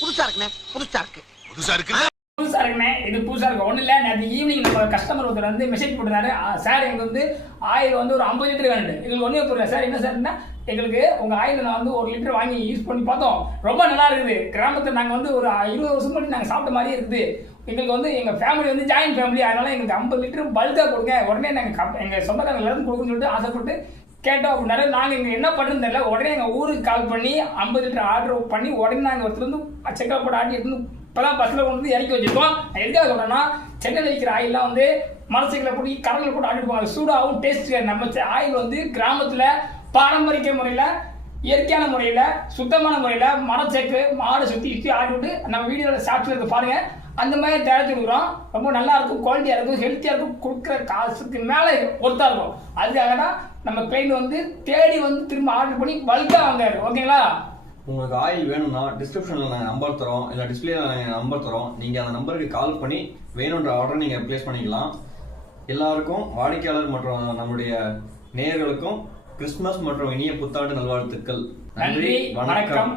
புதுசா இருக்குண்ணே, புதுசா இருக்கு. புதுசா இருக்குண்ணே, இது புதுசா இருக்கு. ஒன்றும் இல்லை, நேற்று ஈவினிங் நம்ம கஸ்டமர் ஒருத்தர் வந்து மெசேஜ் போட்டுருந்தாரு. சார் எங்களுக்கு வந்து ஆயில் வந்து ஒரு 50 லிட்டர் வேணும். எங்களுக்கு ஒன்றே புரியல சார், என்ன சார்னா எங்களுக்கு உங்கள் ஆயில் நான் வந்து 1 லிட்டர் வாங்கி யூஸ் பண்ணி பார்த்தோம், ரொம்ப நல்லா இருக்குது. கிராமத்தில் நாங்கள் வந்து ஒரு 20 வருஷம் முன்னாடி நாங்கள் சாப்பிட்ட மாதிரியே இருக்குது. எங்களுக்கு வந்து எங்கள் ஃபேமிலி வந்து ஜாயின்ட் ஃபேமிலி, அதனால எங்களுக்கு 50 லிட்டர் பல்காக கொடுங்க, உடனே நாங்கள் எங்கள் சொந்தக்காரங்க எல்லாரும் கொடுக்குன்னு சொல்லிட்டு ஆசைப்பட்டு கேட்டோம். அப்படின்னாரு. நாங்கள் இங்கே என்ன பண்ணுறது தெரியல, உடனே எங்கள் ஊருக்கு கால் பண்ணி 50 லிட்டர் ஆர்டர் பண்ணி உடனே நாங்கள் ஒருத்தர் வந்து செக்கப் போட்டு ஆட்டி எடுத்து இப்போதான் பஸ்ஸில் கொண்டு வந்து இறக்கி வச்சுருக்கோம். எதுக்காக சொல்கிறேன்னா, சென்னையில் விற்கிற ஆயிலாம் வந்து மரசைக்கில் போட்டு கடலில் போட்டு ஆட்டிருப்பாங்க, அது சூடாகவும் டேஸ்ட். நம்ம ஆயில் வந்து கிராமத்தில் பாரம்பரிய முறையில், இயற்கையான முறையில், சுத்தமான முறையில் மரச்செக்கு மாடு சுற்றி ஆட்டி விட்டு நம்ம வீடியோவில் சாப்பிட்டு இருக்க பாருங்கள். அந்த மாதிரி தயாரித்து கொடுக்குறோம். ரொம்ப நல்லா இருக்கும், குவாலிட்டியாக இருக்கும், ஹெல்த்தியாக இருக்கும், கொடுக்குற காசுக்கு மேலே ஒர்த்தாக இருக்கும். அதுக்காக தான் நம்ம கிளைண்ட் வந்து தேடி வந்து திரும்ப ஆர்டர் பண்ணி பல்காக வாங்காரு. ஓகேங்களா? உங்களுக்கு ஆயில் வேணும்னா டிஸ்கிரிப்ஷனில் நாங்கள் நம்பர் தரோம், இல்லை டிஸ்பிளேல நாங்கள் நம்பர் தரோம். நீங்கள் அந்த நம்பருக்கு கால் பண்ணி வேணுன்ற ஆர்டரை நீங்கள் ப்ளேஸ் பண்ணிக்கலாம். எல்லாருக்கும், வாடிக்கையாளர் மற்றும் நம்முடைய நேயர்களுக்கும் கிறிஸ்துமஸ் மற்றும் இனிய புத்தாண்டு நல்வாழ்த்துக்கள். நன்றி, வணக்கம்.